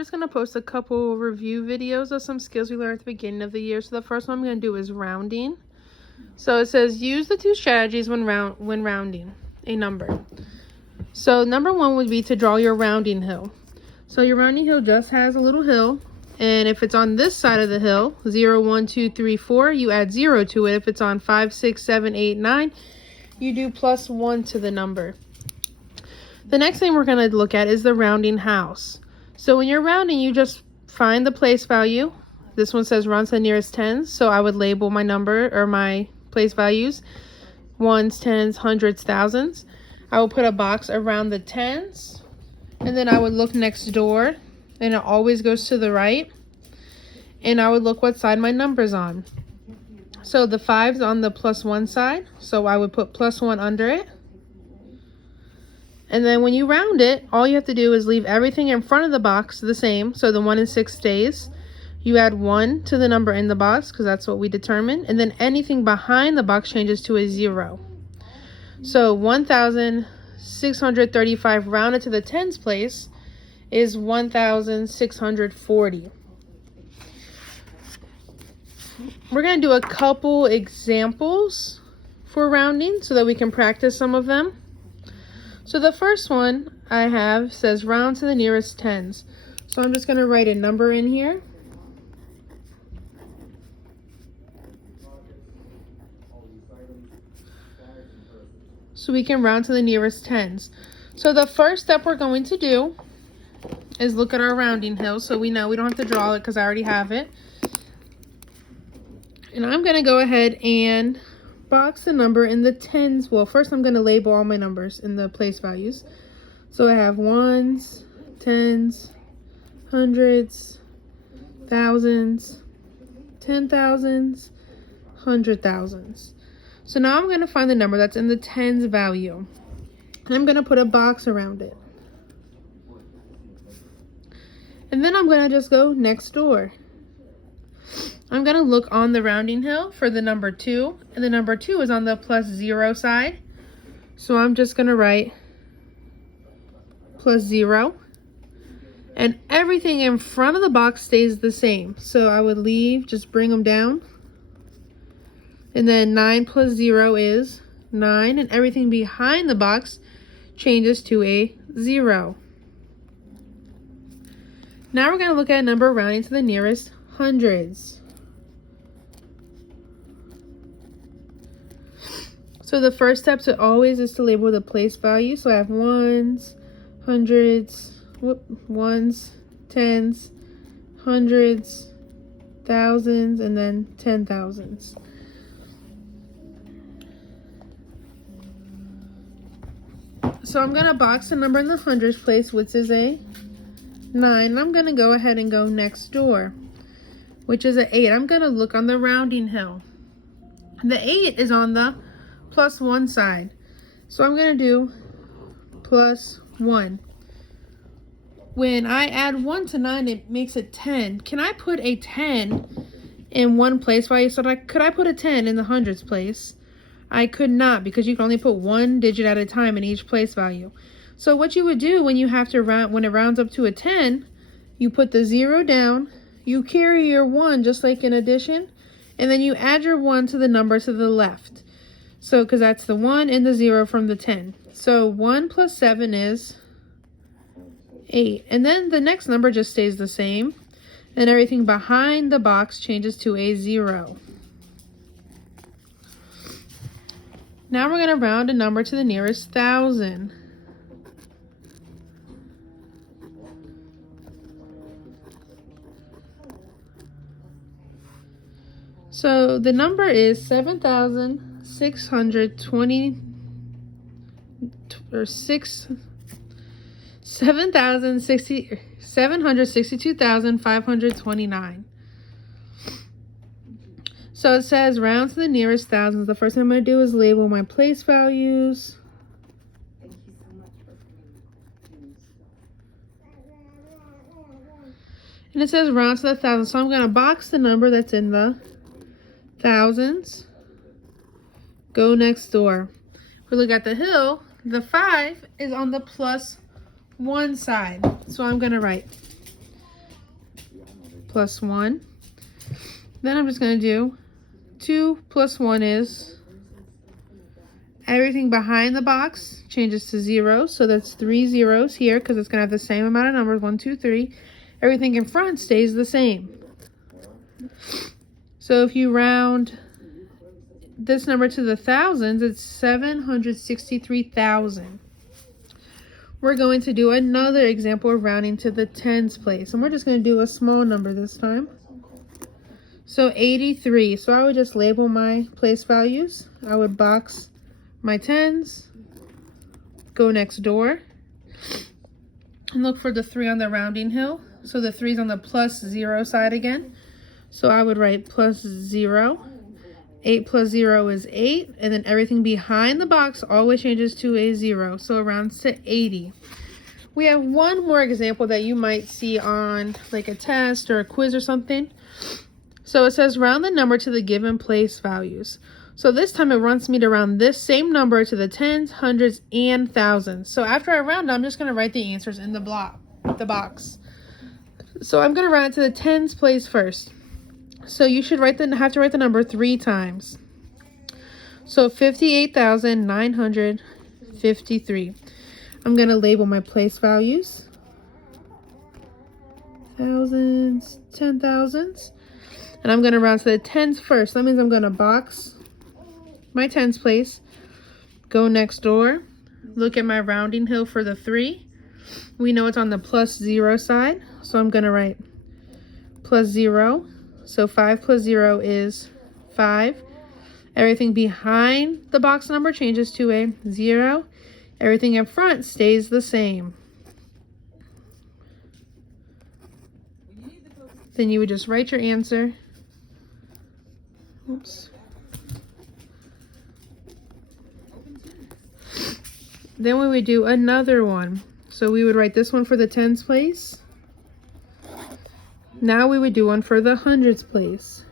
just going to post a couple review videos of some skills we learned at the beginning of the year. So the first one I'm going to do is rounding. So it says use the two strategies when rounding a number. So number one would be to draw your rounding hill. So your rounding hill just has a little hill. And if it's on this side of the hill, 0, 1, 2, 3, 4, you add 0 to it. If it's on 5, 6, 7, 8, 9, you do plus 1 to the number. The next thing we're going to look at is the rounding house. So when you're rounding, you just find the place value. This one says round to the nearest tens, so I would label my number or my place values, ones, tens, hundreds, thousands. I will put a box around the tens, and then I would look next door, and it always goes to the right, and I would look what side my number's on. So the 5's on the plus 1 side, so I would put plus 1 under it. And then when you round it, all you have to do is leave everything in front of the box the same, so the 1 and 6 stays. You add 1 to the number in the box, because that's what we determined, and then anything behind the box changes to a 0. So 1,635 rounded to the tens place is 1,640. We're going to do a couple examples for rounding so that we can practice some of them. So the first one I have says round to the nearest tens. So I'm just going to write a number in here. So we can round to the nearest tens. So the first step we're going to do is look at our rounding hill. So we know we don't have to draw it because I already have it. And I'm going to go ahead and box the number in the tens. Well, first I'm going to label all my numbers in the place values. So I have ones, tens, hundreds, thousands, 10,000s, 100,000s. So now I'm going to find the number that's in the tens value. And I'm going to put a box around it. And then I'm going to just go next door. I'm going to look on the rounding hill for the number 2. And the number 2 is on the plus 0 side. So I'm just going to write plus 0. And everything in front of the box stays the same. So I would leave, just bring them down. And then 9 plus 0 is 9. And everything behind the box changes to a 0. Now we're going to look at a number rounding to the nearest hundreds. So the first step to always is to label the place value. So I have ones, hundreds, ones, tens, hundreds, thousands, and then 10,000s. So I'm going to box the number in the hundreds place, which is a 9. I'm going to go ahead and go next door, which is an 8. I'm going to look on the rounding hill. The 8 is on the plus 1 side. So I'm going to do plus 1. When I add 1 to 9, it makes it 10. Can I put a 10 in one place value? So could I put a 10 in the hundreds place? I could not, because you can only put one digit at a time in each place value. So what you would do when you have to round, when it rounds up to a 10, you put the 0 down, you carry your 1 just like in addition, and then you add your 1 to the number to the left. So, because that's the 1 and the 0 from the 10. So 1 plus 7 is 8. And then the next number just stays the same, and everything behind the box changes to a 0. Now we're going to round a number to the nearest 1,000. So the number is 7,620 or 762,529. So it says round to the nearest thousands. The first thing I'm going to do is label my place values. Thank you so much for And it says round to the thousands. So I'm going to box the number that's in the thousands. Go next door. If we look at the hill, the 5 is on the plus 1 side. So I'm going to write plus 1. Then I'm just going to do 2 plus 1 is, everything behind the box changes to 0. So that's 3 zeros here because it's going to have the same amount of numbers, 1, 2, 3. Everything in front stays the same. So if you round this number to the thousands, it's 763,000. We're going to do another example of rounding to the tens place. And we're just going to do a small number this time. So 83. So I would just label my place values. I would box my tens, go next door, and look for the 3 on the rounding hill. So the 3 is on the plus 0 side again. So I would write plus 0. 8 plus 0 is 8, and then everything behind the box always changes to a 0, so it rounds to 80. We have one more example that you might see on like a test or a quiz or something. So it says round the number to the given place values. So this time it wants me to round this same number to the tens, hundreds, and thousands. So after I round, I'm just going to write the answers in the box. So I'm going to round it to the tens place first. So you should have to write the number 3 times. So 58,953. I'm going to label my place values. Thousands, 10,000s. And I'm going to round to the tens first. That means I'm going to box my tens place, go next door, look at my rounding hill for the 3. We know it's on the plus 0 side, so I'm going to write plus 0. So 5 plus 0 is 5. Everything behind the box number changes to a 0. Everything in front stays the same. Then you would just write your answer. Oops. Then we would do another one. So we would write this one for the tens place. Now we would do one for the hundreds place.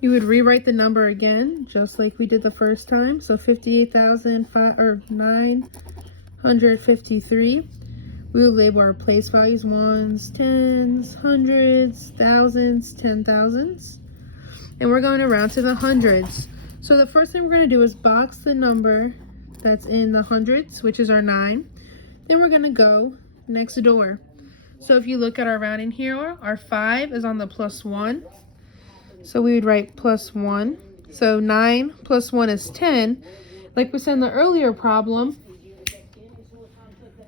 You would rewrite the number again, just like we did the first time. So 58,953. We will label our place values: ones, tens, hundreds, thousands, 10,000s. And we're going to round to the hundreds. So the first thing we're going to do is box the number that's in the hundreds, which is our 9. Then we're going to go next door. So if you look at our rounding here, our 5 is on the plus 1. So we would write plus 1. So 9 plus 1 is 10. Like we said in the earlier problem,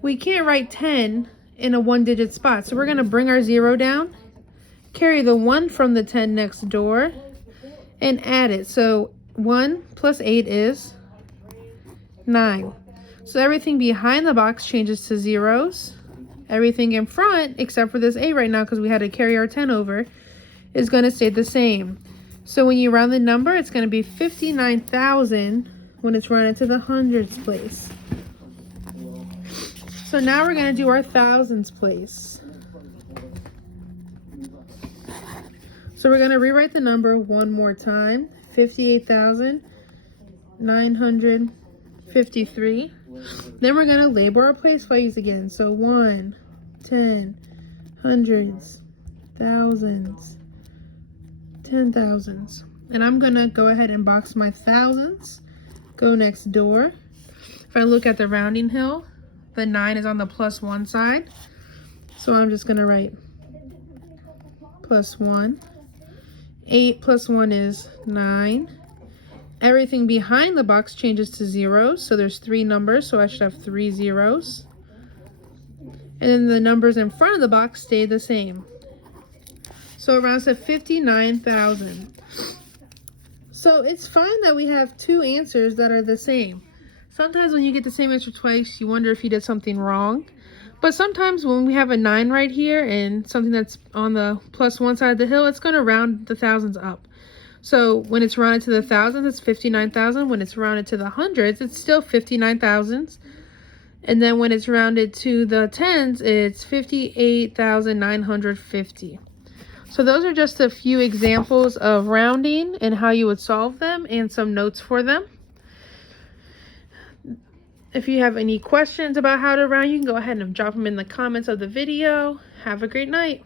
we can't write 10 in a 1-digit spot. So we're going to bring our 0 down, carry the 1 from the 10 next door, and add it. So 1 plus 8 is 9. So everything behind the box changes to zeros. Everything in front, except for this 8 right now because we had to carry our 10 over, is going to stay the same. So when you round the number, it's going to be 59,000 when it's rounded to the hundreds place. So now we're going to do our thousands place. So we're going to rewrite the number one more time. 58,953. Then we're going to label our place values again. So 1, 10, hundreds, thousands, 10,000s. And I'm going to go ahead and box my thousands. Go next door. If I look at the rounding hill, the 9 is on the plus 1 side. So I'm just going to write plus 1. 8 plus 1 is 9. Everything behind the box changes to zeros. So there's 3 numbers, so I should have 3 zeros. And then the numbers in front of the box stay the same. So it rounds to 59,000. So it's fine that we have 2 answers that are the same. Sometimes when you get the same answer twice, you wonder if you did something wrong. But sometimes when we have a 9 right here and something that's on the plus 1 side of the hill, it's going to round the thousands up. So when it's rounded to the thousands, it's 59,000. When it's rounded to the hundreds, it's still 59,000s. And then when it's rounded to the tens, it's 58,950. So those are just a few examples of rounding and how you would solve them and some notes for them. If you have any questions about how to round, you can go ahead and drop them in the comments of the video. Have a great night.